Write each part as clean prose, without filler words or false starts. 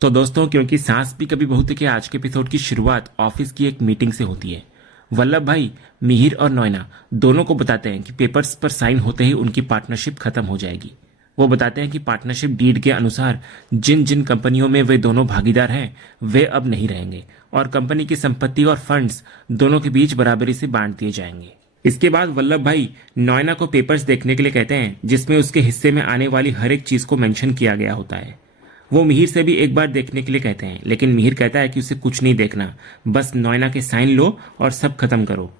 तो दोस्तों, क्योंकि सांस भी कभी बहुत है कि आज के एपिसोड की शुरुआत ऑफिस की एक मीटिंग से होती है। वल्लभ भाई मिहिर और नोयना दोनों को बताते हैं कि पेपर्स पर साइन होते ही उनकी पार्टनरशिप खत्म हो जाएगी। वो बताते हैं कि पार्टनरशिप डीड के अनुसार जिन जिन कंपनियों में वे दोनों भागीदार हैं वे अब नहीं रहेंगे और कंपनी की संपत्ति और फंड्स दोनों के बीच बराबरी से बांट दिए जाएंगे। इसके बाद वल्लभ भाई नोयना को पेपर्स देखने के लिए कहते हैं जिसमें उसके हिस्से में आने वाली हर एक चीज को मेंशन किया गया होता है। वो मिहिर से भी एक बार देखने के लिए कहते हैं, लेकिन मिहिर कहता है कि उसे कुछ नहीं देखना, बस नोयना के साइन लो और सब खत्म करो।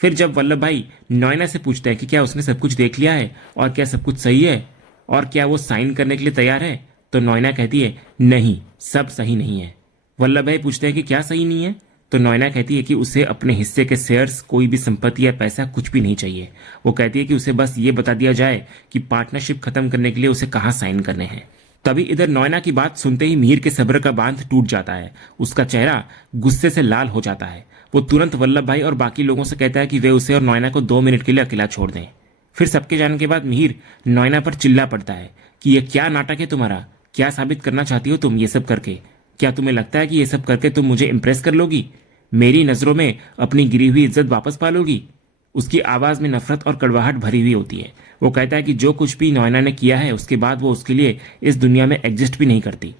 फिर जब वल्लभ भाई नोयना से पूछते हैं कि क्या उसने सब कुछ देख लिया है और क्या सब कुछ सही है और क्या वो साइन करने के लिए तैयार है, तो नोयना कहती है नहीं, सब सही नहीं है। वल्लभ भाई पूछते हैं कि क्या सही नहीं है, तो नोयना कहती है कि उसे अपने हिस्से के शेयर्स, कोई भी संपत्ति या पैसा कुछ भी नहीं चाहिए। वो कहती है कि उसे बस ये बता दिया जाए कि पार्टनरशिप खत्म करने के लिए उसे कहाँ साइन करने हैं। तभी इधर नोयना की बात सुनते ही मिहिर के सब्र का बांध टूट जाता है। उसका चेहरा गुस्से से लाल हो जाता है। वो तुरंत वल्लभ भाई और बाकी लोगों से कहता है कि वे उसे और नोयना को 2 मिनट के लिए अकेला छोड़ दें। फिर सबके जाने के बाद मिहिर नोयना पर चिल्ला पड़ता है कि यह क्या नाटक है तुम्हारा, क्या साबित करना चाहती हो तुम ये सब करके? क्या तुम्हें लगता है कि ये सब करके तुम मुझे इंप्रेस कर लोगी, मेरी नजरों में अपनी गिरी हुई इज्जत वापस पा लोगी? उसकी आवाज में नफरत और कड़वाहट भरी हुई होती है। वो कहता है कि जो कुछ भी नोयना ने किया है उसके बाद वो उसके लिए इस दुनिया में एग्जिस्ट भी नहीं करती।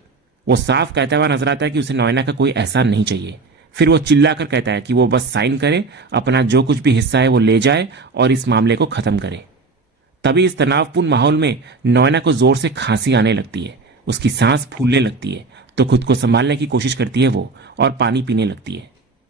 वो साफ कहता हुआ नजर आता है कि उसे नोयना का कोई एहसान नहीं चाहिए। फिर वो चिल्लाकर कहता है कि वो बस साइन करे, अपना जो कुछ भी हिस्सा है वो ले जाए और इस मामले को खत्म करे। तभी इस तनावपूर्ण माहौल में नोयना को जोर से खांसी आने लगती है। उसकी सांस फूलने लगती है, तो खुद को संभालने की कोशिश करती है वो और पानी पीने लगती है।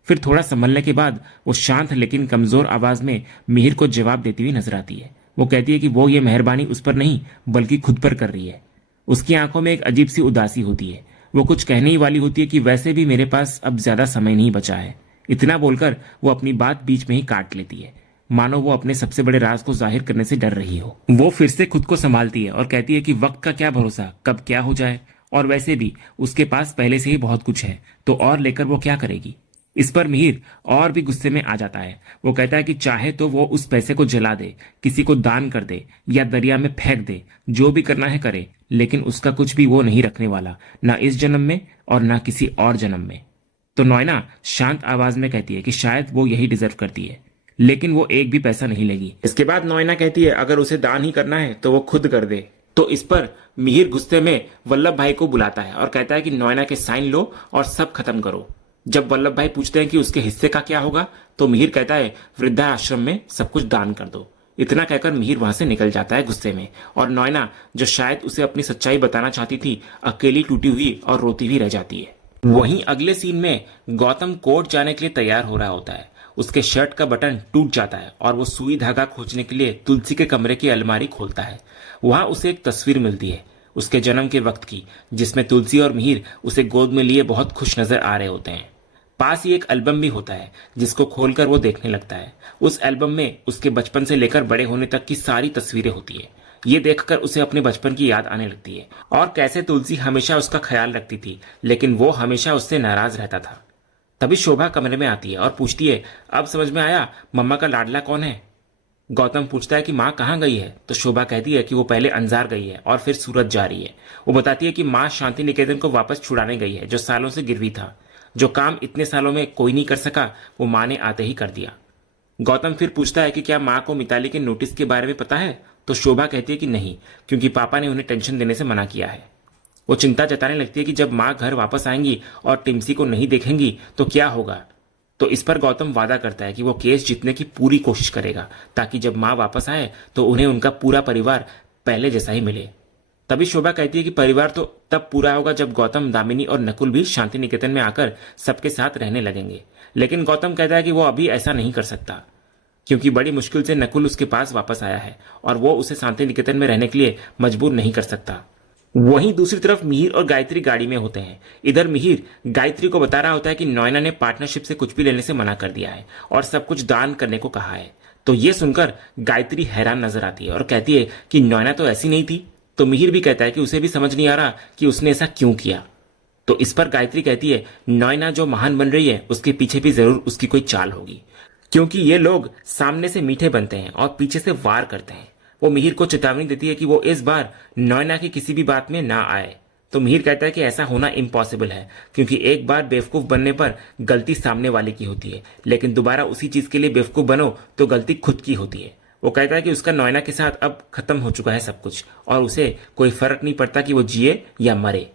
फिर थोड़ा संभलने के बाद वो शांत लेकिन कमजोर आवाज में मिहिर को जवाब देती हुई नजर आती है। वो कहती है कि वो ये मेहरबानी उस पर नहीं बल्कि खुद पर कर रही है। उसकी आंखों में एक अजीब सी उदासी होती है। वो कुछ कहने ही वाली होती है कि वैसे भी मेरे पास अब ज्यादा समय नहीं बचा है। इतना बोलकर वो अपनी बात बीच में ही काट लेती है, मानो वो अपने सबसे बड़े राज को जाहिर करने से डर रही हो। वो फिर से खुद को संभालती है और कहती है कि वक्त का क्या भरोसा, कब क्या हो जाए, और वैसे भी उसके पास पहले से ही बहुत कुछ है, तो और लेकर वो क्या करेगी? इस पर मिहिर और भी गुस्से में आ जाता है। वो कहता है कि चाहे तो वो उस पैसे को जला दे, किसी को दान कर दे या दरिया में फेंक दे, जो भी करना है करे, लेकिन उसका कुछ भी वो नहीं रखने वाला, ना इस जन्म में और ना किसी और जन्म में। तो नोयना शांत आवाज में कहती है कि शायद वो यही डिजर्व करती है, लेकिन वो एक भी पैसा नहीं लेगी। इसके बाद नोयना कहती है अगर उसे दान ही करना है तो वो खुद कर दे। तो इस पर मिहिर गुस्से में वल्लभ भाई को बुलाता है और कहता है कि नोयना के साइन लो और सब खत्म करो। जब वल्लभ भाई पूछते हैं कि उसके हिस्से का क्या होगा, तो मिहिर कहता है वृद्धाश्रम में सब कुछ दान कर दो। इतना कहकर मिहिर वहां से निकल जाता है गुस्से में, और नोयना, जो शायद उसे अपनी सच्चाई बताना चाहती थी, अकेली टूटी हुई और रोती हुई रह जाती है। वहीं अगले सीन में गौतम कोर्ट जाने के लिए तैयार हो रहा होता है। उसके शर्ट का बटन टूट जाता है और वो सुई धागा खोजने के लिए तुलसी के कमरे की अलमारी खोलता है। वहां उसे एक तस्वीर मिलती है उसके जन्म के वक्त की, जिसमें तुलसी और मिहिर उसे गोद में लिए बहुत खुश नजर आ रहे होते हैं। पास ही एक एल्बम भी होता है जिसको खोलकर वो देखने लगता है। उस एल्बम में उसके बचपन से लेकर बड़े होने तक की सारी तस्वीरें होती है। ये देखकर उसे अपने बचपन की याद आने लगती है और कैसे तुलसी हमेशा उसका ख्याल रखती थी, लेकिन वो हमेशा उससे नाराज रहता था। तभी शोभा कमरे में आती है और पूछती है, अब समझ में आया मम्मा का लाडला कौन है? गौतम पूछता है कि माँ कहाँ गई है? तो शोभा कहती है कि वो पहले अंजार गई है और फिर सूरत जा रही है। वो बताती है कि माँ शांति निकेतन को वापस छुड़ाने गई है, जो सालों से गिरवी था। जो काम इतने सालों में कोई नहीं कर सका, वो माँ ने आते ही कर दिया। गौतम फिर पूछता है कि क्या माँ को मिताली के नोटिस के बारे में पता है? तो शोभा कहती है कि नहीं, क्योंकि पापा ने उन्हें टेंशन देने से मना किया है। वो चिंता जताने लगती है कि जब माँ घर वापस आएंगी और टिम्सी को नहीं देखेंगी तो क्या होगा। तो इस पर गौतम वादा करता है कि वो केस जीतने की पूरी कोशिश करेगा, ताकि जब माँ वापस आए तो उन्हें उनका पूरा परिवार पहले जैसा ही मिले। तभी शोभा कहती है कि परिवार तो तब पूरा होगा जब गौतम, दामिनी और नकुल भी शांति निकेतन में आकर सबके साथ रहने लगेंगे। लेकिन गौतम कहता है कि वो अभी ऐसा नहीं कर सकता, क्योंकि बड़ी मुश्किल से नकुल उसके पास वापस आया है और वो उसे शांति निकेतन में रहने के लिए मजबूर नहीं कर सकता। वहीं दूसरी तरफ मिहिर और गायत्री गाड़ी में होते हैं। इधर मिहिर गायत्री को बता रहा होता है कि नोयना ने पार्टनरशिप से कुछ भी लेने से मना कर दिया है और सब कुछ दान करने को कहा है। तो ये सुनकर गायत्री हैरान नजर आती है और कहती है कि नोयना तो ऐसी नहीं थी। तो मिहिर भी कहता है कि उसे भी समझ नहीं आ रहा कि उसने ऐसा क्यों किया। तो इस पर गायत्री कहती है, नोयना जो महान बन रही है उसके पीछे भी जरूर उसकी कोई चाल होगी, क्योंकि ये लोग सामने से मीठे बनते हैं और पीछे से वार करते हैं। वो मिहिर को चेतावनी देती है कि वो इस बार नोयना की किसी भी बात में ना आए, तो मिहिर कहता है कि ऐसा होना इम्पॉसिबल है, क्योंकि एक बार बेवकूफ बनने पर गलती सामने वाले की होती है, लेकिन दोबारा उसी चीज के लिए बेवकूफ बनो तो गलती खुद की होती है। वो कहता है कि उसका नॉयना के साथ अब खत्म हो चुका है सब कुछ, और उसे कोई फर्क नहीं पड़ता कि वो जिए या मरे।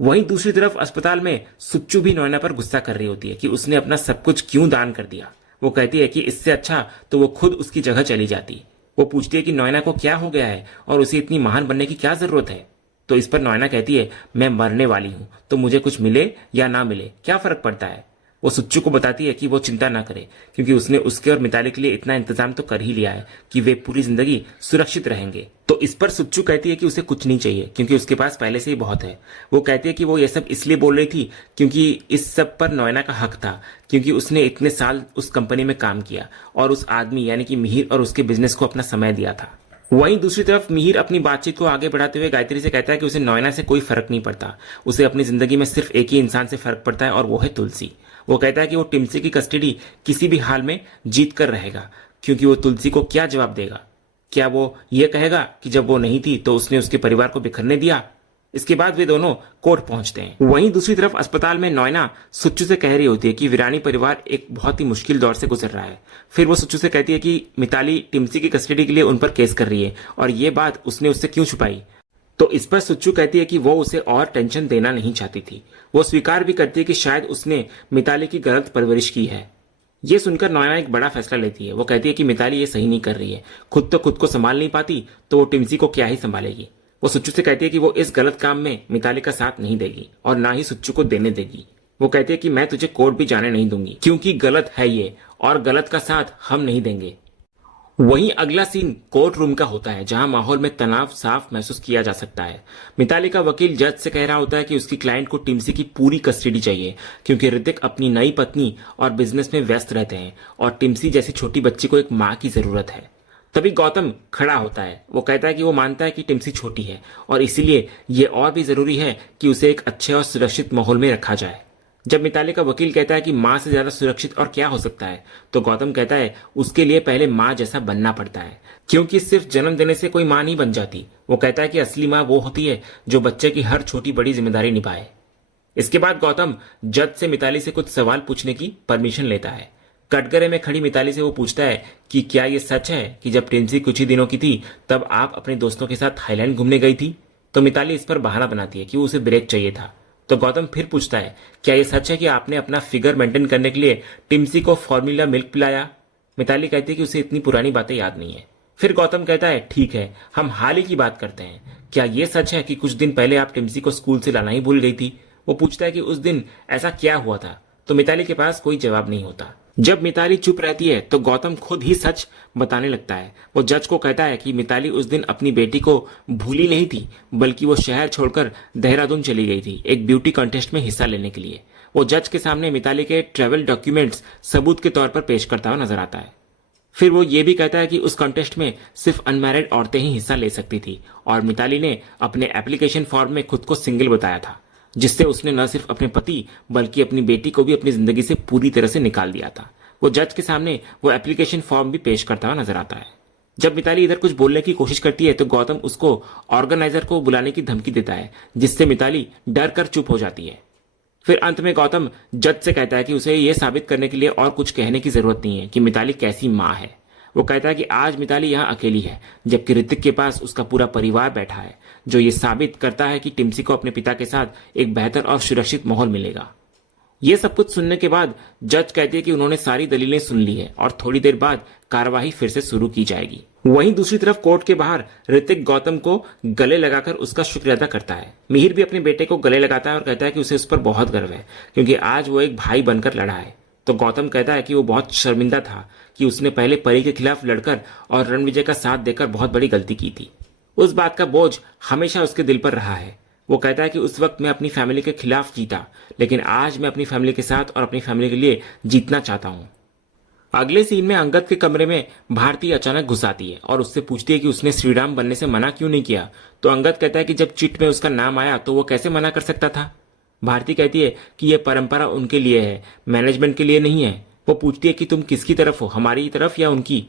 वहीं दूसरी तरफ अस्पताल में सुच्चू भी नॉयना पर गुस्सा कर रही होती है कि उसने अपना सब कुछ क्यों दान कर दिया। वो कहती है कि इससे अच्छा तो वो खुद उसकी जगह चली जाती। वो पूछती है कि नॉयना को क्या हो गया है और उसे इतनी महान बनने की क्या जरूरत है। तो इस पर नॉयना कहती है, मैं मरने वाली हूं, तो मुझे कुछ मिले या ना मिले क्या फर्क पड़ता है। वो सुच्चू को बताती है कि वो चिंता ना करे, क्योंकि उसने उसके और मिताली के लिए इतना इंतजाम तो कर ही लिया है कि वे पूरी जिंदगी सुरक्षित रहेंगे। तो इस पर सुच्चू कहती है कि उसे कुछ नहीं चाहिए, क्योंकि उसके पास पहले से ही बहुत है। वो कहती है कि वो ये सब इसलिए बोल रही थी क्योंकि इस सब पर नॉयना का हक था, क्योंकि उसने इतने साल उस कंपनी में काम किया और उस आदमी यानी कि मिहिर और उसके बिजनेस को अपना समय दिया था। वहीं दूसरी तरफ मिहिर अपनी बातचीत को आगे बढ़ाते हुए गायत्री से कहता है कि उसे नॉयना से कोई फर्क नहीं पड़ता, उसे अपनी जिंदगी में सिर्फ एक ही इंसान से फर्क पड़ता है और वो है तुलसी। वो कहता है कि वो टिम्सी की कस्टडी किसी भी हाल में जीत कर रहेगा, क्योंकि वो तुलसी को क्या जवाब देगा। क्या वो ये कहेगा कि जब वो नहीं थी तो उसने उसके परिवार को बिखरने दिया। इसके बाद वे दोनों कोर्ट पहुंचते हैं। वहीं दूसरी तरफ अस्पताल में नॉयना सुच्चू से कह रही होती है कि वीरानी परिवार एक बहुत ही मुश्किल दौर से गुजर रहा है। फिर वो सुच्चू से कहती है कि मिताली टिम्सी की कस्टडी के लिए उन पर केस कर रही है और ये बात उसने उससे क्यों छुपाई। तो इस पर सुच्चू कहती है कि वो उसे और टेंशन देना नहीं चाहती थी। वो स्वीकार भी करती है कि शायद उसने मिताली की गलत परवरिश की है। ये सुनकर नॉयना एक बड़ा फैसला लेती है। वो कहती है कि मिताली ये सही नहीं कर रही है, खुद तो खुद को संभाल नहीं पाती तो वो टिम्सी को क्या ही संभालेगी। वो सुच्चू से कहती है कि वो इस गलत काम में मिताली का साथ नहीं देगी और ना ही सुच्चू को देने देगी। वो कहती है कि मैं तुझे कोर्ट भी जाने नहीं दूंगी, क्योंकि गलत है ये और गलत का साथ हम नहीं देंगे। वहीं अगला सीन कोर्ट रूम का होता है, जहां माहौल में तनाव साफ महसूस किया जा सकता है। मिताली का वकील जज से कह रहा होता है कि उसकी क्लाइंट को टिम्सी की पूरी कस्टडी चाहिए, क्योंकि ऋतिक अपनी नई पत्नी और बिजनेस में व्यस्त रहते हैं और टिम्सी जैसी छोटी बच्ची को एक माँ की जरूरत है। तभी गौतम खड़ा होता है। वो कहता है कि वो मानता है कि टिम्सी छोटी है और इसीलिए ये और भी जरूरी है कि उसे एक अच्छे और सुरक्षित माहौल में रखा जाए। जब मिताली का वकील कहता है कि माँ से ज्यादा सुरक्षित और क्या हो सकता है, तो गौतम कहता है उसके लिए पहले माँ जैसा बनना पड़ता है, क्योंकि सिर्फ जन्म देने से कोई माँ नहीं बन जाती। वो कहता है कि असली माँ वो होती है जो बच्चे की हर छोटी बड़ी जिम्मेदारी निभाए। इसके बाद गौतम जज से मिताली से कुछ सवाल पूछने की परमिशन लेता है। कटघरे में खड़ी मिताली से वो पूछता है कि क्या ये सच है कि जब टिम्सी कुछ ही दिनों की थी तब आप अपने दोस्तों के साथ थाईलैंड घूमने गई थी। तो मिताली इस पर बहाना बनाती है कि उसे ब्रेक चाहिए था। तो गौतम फिर पूछता है, क्या ये सच है कि आपने अपना फिगर मेंटेन करने के लिए टिम्सी को फॉर्मूला मिल्क पिलाया। मिताली कहती है कि उसे इतनी पुरानी बातें याद नहीं है। फिर गौतम कहता है, ठीक है, हम हाल ही की बात करते हैं। क्या ये सच है कि कुछ दिन पहले आप टिम्सी को स्कूल से लाना ही भूल गई थी। वो पूछता है कि उस दिन ऐसा क्या हुआ था। तो मिताली के पास कोई जवाब नहीं होता। जब मिताली चुप रहती है तो गौतम खुद ही सच बताने लगता है। वो जज को कहता है कि मिताली उस दिन अपनी बेटी को भूली नहीं थी, बल्कि वो शहर छोड़कर देहरादून चली गई थी एक ब्यूटी कॉन्टेस्ट में हिस्सा लेने के लिए। वो जज के सामने मिताली के ट्रैवल डॉक्यूमेंट्स सबूत के तौर पर पेश करता हुआ नजर आता है। फिर वो ये भी कहता है कि उस कॉन्टेस्ट में सिर्फ अनमैरिड औरतें ही हिस्सा ले सकती थी और मिताली ने अपने एप्लीकेशन फॉर्म में खुद को सिंगल बताया था, जिससे उसने न सिर्फ अपने पति बल्कि अपनी बेटी को भी अपनी जिंदगी से पूरी तरह से निकाल दिया था। वो जज के सामने वो एप्लीकेशन फॉर्म भी पेश करता हुआ नजर आता है। जब मिताली इधर कुछ बोलने की कोशिश करती है तो गौतम उसको ऑर्गेनाइजर को बुलाने की धमकी देता है, जिससे मिताली डर कर चुप हो जाती है। फिर अंत में गौतम जज से कहता है कि उसे यह साबित करने के लिए और कुछ कहने की जरूरत नहीं है कि मिताली कैसी माँ है। वो कहता है कि आज मिताली यहाँ अकेली है, जबकि ऋतिक के पास उसका पूरा परिवार बैठा है, जो ये साबित करता है कि टिम्सी को अपने पिता के साथ एक बेहतर और सुरक्षित माहौल मिलेगा। ये सब कुछ सुनने के बाद जज कहते हैं कि उन्होंने सारी दलीलें सुन ली है और थोड़ी देर बाद कार्यवाही फिर से शुरू की जाएगी। वहीं दूसरी तरफ कोर्ट के बाहर ऋतिक गौतम को गले लगाकर उसका शुक्रिया अदा करता है। मिहिर भी अपने बेटे को गले लगाता है और कहता है कि उसे उस पर बहुत गर्व है, क्योंकि आज वो एक भाई बनकर लड़ा है। तो गौतम कहता है कि वो बहुत शर्मिंदा था कि उसने पहले परी के खिलाफ लड़कर और रणविजय का साथ देकर बहुत बड़ी गलती की थी। उस बात का बोझ हमेशा उसके दिल पर रहा है। वो कहता है कि उस वक्त मैं अपनी फैमिली के खिलाफ जीता, लेकिन आज मैं अपनी फैमिली के साथ और अपनी फैमिली के लिए जीतना चाहता हूँ। अगले सीन में अंगद के कमरे में भारती अचानक घुस आती है और उससे पूछती है कि उसने श्रीराम बनने से मना क्यों नहीं किया। तो अंगद कहता है कि जब चिट में उसका नाम आया तो वो कैसे मना कर सकता था। भारती कहती है कि यह परंपरा उनके लिए है, मैनेजमेंट के लिए नहीं है। वो पूछती है कि तुम किसकी तरफ हो, हमारी तरफ या उनकी।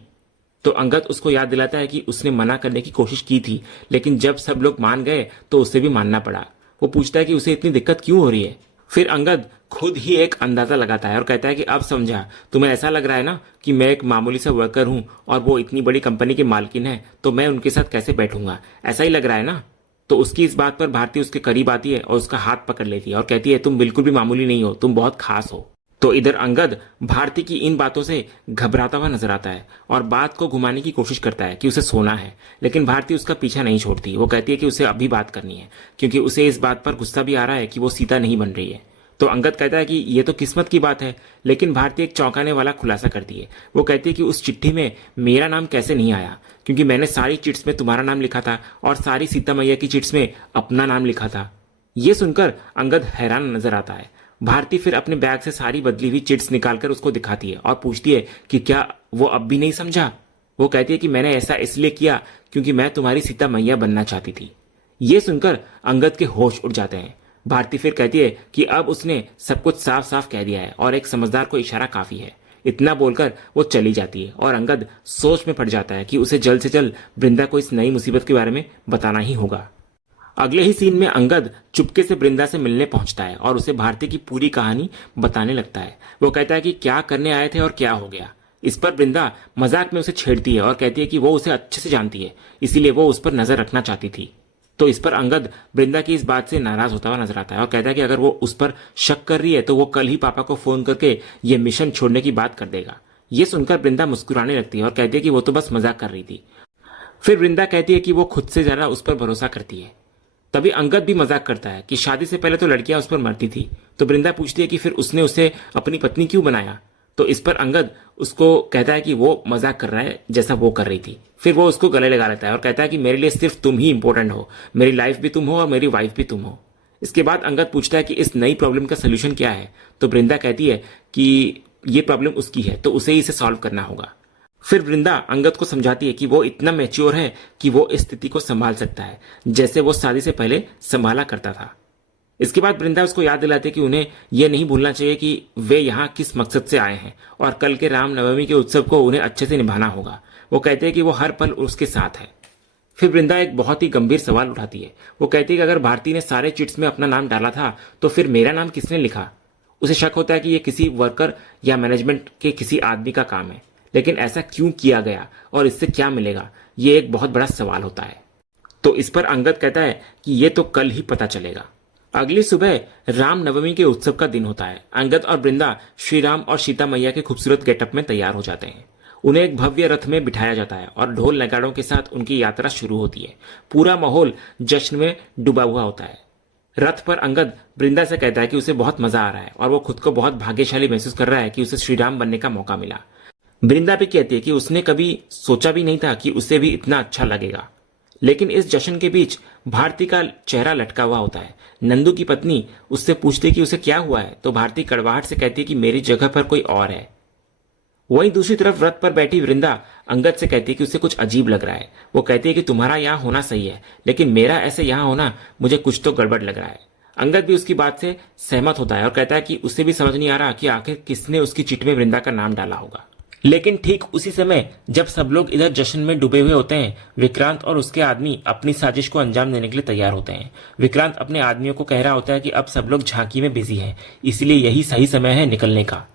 तो अंगद उसको याद दिलाता है कि उसने मना करने की कोशिश की थी, लेकिन जब सब लोग मान गए तो उसे भी मानना पड़ा। वो पूछता है कि उसे इतनी दिक्कत क्यों हो रही है। फिर अंगद खुद ही एक अंदाजा लगाता है और कहता है कि अब समझा, तुम्हें ऐसा लग रहा है ना कि मैं एक मामूली सा वर्कर हूं और वो इतनी बड़ी कंपनी की मालकिन है, तो मैं उनके साथ कैसे बैठूंगा, ऐसा ही लग रहा है ना। तो उसकी इस बात पर भारती उसके करीब आती है और उसका हाथ पकड़ लेती है और कहती है तुम बिल्कुल भी मामूली नहीं हो, तुम बहुत खास हो। तो इधर अंगद भारती की इन बातों से घबराता हुआ नजर आता है और बात को घुमाने की कोशिश करता है कि उसे सोना है, लेकिन भारती उसका पीछा नहीं छोड़ती। वो कहती है कि उसे अभी बात करनी है, क्योंकि उसे इस बात पर गुस्सा भी आ रहा है कि वो सीता नहीं बन रही है। तो अंगद कहता है कि ये तो किस्मत की बात है, लेकिन भारती एक चौंकाने वाला खुलासा करती है। वो कहती है कि उस चिट्ठी में मेरा नाम कैसे नहीं आया, क्योंकि मैंने सारी चिट्स में तुम्हारा नाम लिखा था और सारी सीता मैया की चिट्स में अपना नाम लिखा था। ये सुनकर अंगद हैरान नजर आता है। भारती फिर अपने बैग से सारी बदली हुई चिट्स निकालकर उसको दिखाती है और पूछती है कि क्या वो अब भी नहीं समझा। वो कहती है कि मैंने ऐसा इसलिए किया क्योंकि मैं तुम्हारी सीता मैया बनना चाहती थी। ये सुनकर अंगद के होश उड़ जाते हैं। भारती फिर कहती है कि अब उसने सब कुछ साफ साफ कह दिया है और एक समझदार को इशारा काफी है। इतना बोलकर वो चली जाती है और अंगद सोच में पड़ जाता है कि उसे जल्द से जल्द वृंदा को इस नई मुसीबत के बारे में बताना ही होगा। अगले ही सीन में अंगद चुपके से वृंदा से मिलने पहुंचता है और उसे भारती की पूरी कहानी बताने लगता है। वो कहता है कि क्या करने आए थे और क्या हो गया। इस पर वृंदा मजाक में उसे छेड़ती है और कहती है कि वो उसे अच्छे से जानती है, इसीलिए वो उस पर नजर रखना चाहती थी। तो इस पर अंगद वृंदा की इस बात से नाराज होता हुआ नजर आता है और कहता है कि अगर वो उस पर शक कर रही है तो वो कल ही पापा को फोन करके ये मिशन छोड़ने की बात कर देगा। ये सुनकर वृंदा मुस्कुराने लगती है और कहती है कि वो तो बस मजाक कर रही थी। फिर वृंदा कहती है कि वो खुद से ज्यादा उस पर भरोसा करती है। तभी अंगद भी मजाक करता है कि शादी से पहले तो लड़कियां उस पर मरती थी। तो वृंदा पूछती है कि फिर उसने उसे अपनी पत्नी क्यों बनाया। तो इस पर अंगद उसको कहता है कि वो मजाक कर रहा है जैसा वो कर रही थी। फिर वो उसको गले लगा लेता है और कहता है कि मेरे लिए सिर्फ तुम ही इंपॉर्टेंट हो, मेरी लाइफ भी तुम हो और मेरी वाइफ भी तुम हो। इसके बाद अंगद पूछता है कि इस नई प्रॉब्लम का सोल्यूशन क्या है। तो वृंदा कहती है कि ये प्रॉब्लम उसकी है तो उसे ही इसे सॉल्व करना होगा। फिर वृंदा अंगद को समझाती है कि वो इतना मैच्योर है कि वो इस स्थिति को संभाल सकता है जैसे वो शादी से पहले संभाला करता था। इसके बाद वृंदा उसको याद दिलाती है कि उन्हें यह नहीं भूलना चाहिए कि वे यहाँ किस मकसद से आए हैं और कल के रामनवमी के उत्सव को उन्हें अच्छे से निभाना होगा। वो कहते हैं कि वो हर पल उसके साथ है। फिर वृंदा एक बहुत ही गंभीर सवाल उठाती है। वो कहती है कि अगर भारती ने सारे चिट्स में अपना नाम डाला था तो फिर मेरा नाम किसने लिखा। उसे शक होता है कि यह किसी वर्कर या मैनेजमेंट के किसी आदमी का काम है, लेकिन ऐसा क्यों किया गया और इससे क्या मिलेगा, ये एक बहुत बड़ा सवाल होता है। तो इस पर अंगद कहता है कि ये तो कल ही पता चलेगा। अगली सुबह रामनवमी के उत्सव का दिन होता है। अंगद और वृंदा श्री राम और सीता मैया के खूबसूरत गेटअप में तैयार हो जाते हैं। उन्हें एक भव्य रथ में बिठाया जाता है और ढोल नगाड़ों के साथ उनकी यात्रा शुरू होती है। पूरा माहौल जश्न में डूबा हुआ होता है। रथ पर अंगद वृंदा से कहता है कि उसे बहुत मजा आ रहा है और वो खुद को बहुत भाग्यशाली महसूस कर रहा है कि उसे श्री राम बनने का मौका मिला। वृंदा भी कहती है कि उसने कभी सोचा भी नहीं था कि उसे भी इतना अच्छा लगेगा। लेकिन इस जश्न के बीच भारती का चेहरा लटका हुआ होता है। नंदू की पत्नी उससे पूछती कि उसे क्या हुआ है, तो भारती कड़वाहट से कहती है कि मेरी जगह पर कोई और है। वहीं दूसरी तरफ रथ पर बैठी वृंदा अंगद से कहती है कि उसे कुछ अजीब लग रहा है। वो कहती है कि तुम्हारा यहाँ होना सही है, लेकिन मेरा ऐसे यहाँ होना मुझे कुछ तो गड़बड़ लग रहा है। अंगद भी उसकी बात से सहमत होता है और कहता है कि उसे भी समझ नहीं आ रहा कि आखिर किसने उसकी चिट्ठी में वृंदा का नाम डाला होगा। लेकिन ठीक उसी समय जब सब लोग इधर जश्न में डूबे हुए होते हैं, विक्रांत और उसके आदमी अपनी साजिश को अंजाम देने के लिए तैयार होते हैं। विक्रांत अपने आदमियों को कह रहा होता है कि अब सब लोग झांकी में बिजी हैं, इसलिए यही सही समय है निकलने का।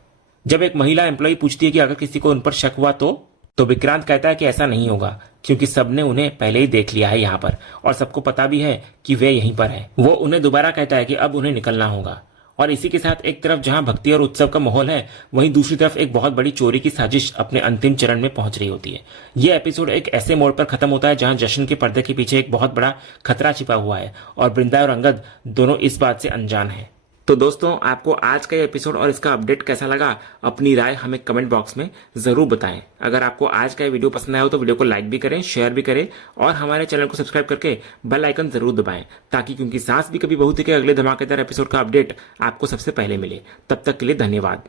जब एक महिला एम्प्लॉय पूछती है कि अगर किसी को उन पर शक हुआ तो विक्रांत कहता है कि ऐसा नहीं होगा, क्योंकि सबने उन्हें पहले ही देख लिया है यहाँ पर और सबको पता भी है कि वे यहीं पर हैं। वो उन्हें दोबारा कहता है कि अब उन्हें निकलना होगा। और इसी के साथ एक तरफ जहां भक्ति और उत्सव का माहौल है, वहीं दूसरी तरफ एक बहुत बड़ी चोरी की साजिश अपने अंतिम चरण में पहुंच रही होती है। यह एपिसोड एक ऐसे मोड़ पर खत्म होता है जहां जश्न के पर्दे के पीछे एक बहुत बड़ा खतरा छिपा हुआ है और वृंदा और अंगद दोनों इस बात से अनजान हैं। तो दोस्तों, आपको आज का ये एपिसोड और इसका अपडेट कैसा लगा, अपनी राय हमें कमेंट बॉक्स में जरूर बताएं। अगर आपको आज का ये वीडियो पसंद आया हो तो वीडियो को लाइक भी करें, शेयर भी करें और हमारे चैनल को सब्सक्राइब करके बेल आइकन जरूर दबाएं, ताकि क्योंकि सास भी कभी बहू थी के अगले धमाकेदार एपिसोड का अपडेट आपको सबसे पहले मिले। तब तक के लिए धन्यवाद।